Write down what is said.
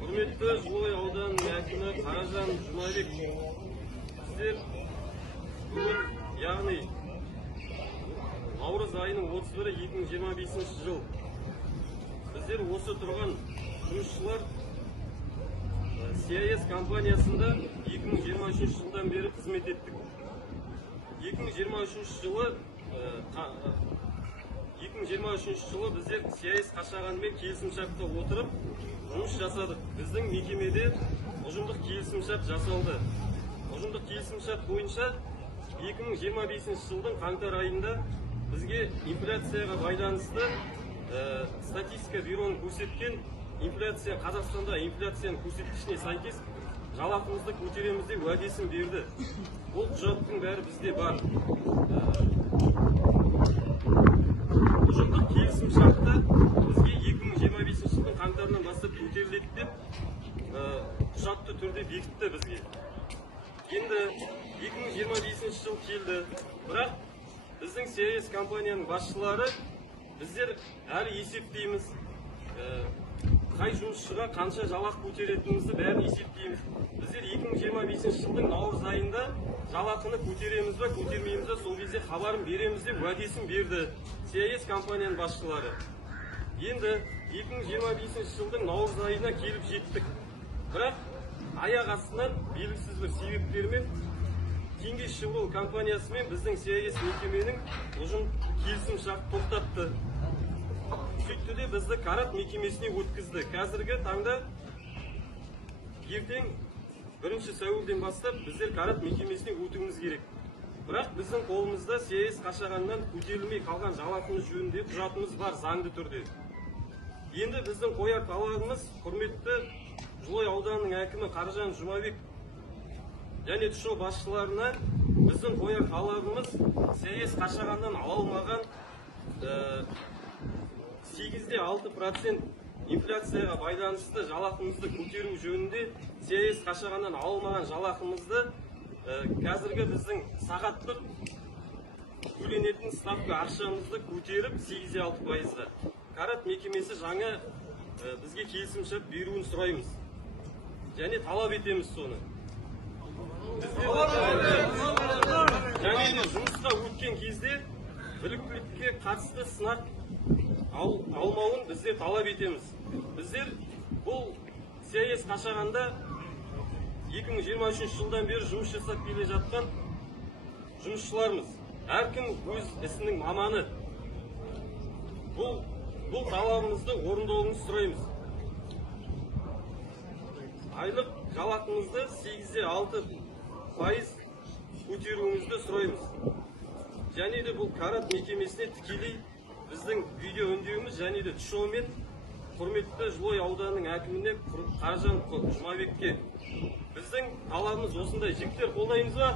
Құрметті Жылой ауданының әкімі Қаражан Жұмабек, сіздер бүгін, яғни наурыз айының 31-і 2025 жыл, біздер осы тұрған жұмысшылар CIS компаниясында 2023 жылдан бері қызмет еттік. 2023 жылы біздер CIS Қашағанмен келісімшартқа отырып жұмыс жасадық. Біздің мекемеде ұжымдық келісімшарт жасалды. Ұжымдық келісімшарт бойынша 2025 жылдың қаңтар айында бізге инфляцияға байланысты статистика бюроның көрсеткен инфляция, Қазақстанда инфляцияның көрсеткішіне сәйкес жалақымызды көтереміз деп уәдесін берді. Бұл құжаттың бәрі бізде бар. Ұжымдық келісімшартта бізге 2025 жылдың қаңтарынан бастап көтеріледі деп құжатты түрде бекітті бізге. Енді 2025 жыл келді, бірақ біздің CIS компанияның басшылары біздер әлі есептейміз, қай жұмысшыға қанша жалақы көтеретінімізді бәрін есептейміз. Біздер 2025 жылдың наурыз айында жалақыны көтереміз бе, көтермейміз бе, сол кезде хабарын береміз деп уәдесін берді CIS компанияның басшылары. Енді 2025 жылдың наурыз айына келіп жеттік. Бірақ аяқ астынан белгісіз бір себептермен Теңгешевройл компаниясымен біздің CIS мекеменің ұжым келісімшарт тоқтатты. Сөйтті де бізді Карат мекемесіне өткізді. Қазіргі таңда ертең 1 сәуірден бастап біздер Карат мекемесіне өтуіміз керек. Бірақ біздің қолымызда CIS Қашағаннан көтерілмей қалған жалақымыз жөнінде құжатымыз бар заңды түрде. Енді біздің қояр талабымыз, құрметті Жылой ауданының әкімі Қаражан Жұмабек және ТШО басшыларына біздің қояр талабымыз CIS Қашағаннан алынмаған 8,6% инфляцияға байланысты жалақымызды көтеру жөнінде CIS Қашағаннан алынмаған жалақымызды қазіргі біздің сағаттық төленетін ставка ақшамызды көтеріп 8,6%-ға. Карат мекемесі жаңа бізге келісімшарт беруін сұраймыз. Және талап етеміз соны. Және жұмысқа өткен кезде біліктілікке қатысты сынақ алмауын біздер талап етеміз. Біздер бұл CIS Қашағанда 2023 жылдан бері жұмыс жасап келе жатқан жұмысшылармыз. Әркім өз ісінің маманы. Бұл талабымызды орындауыңызды сұраймыз. Айлық жалақымызды 8,6% көтеруіңізді сұраймыз. Және де бұл Карат мекемесіне тікелей біздің видео өңдеуіміз және де ТШО мен құрметті Жылой ауданының әкіміне Қаражан Жұмабекке біздің талабымыз осындай. Жігіттер, қолдаймыз ба?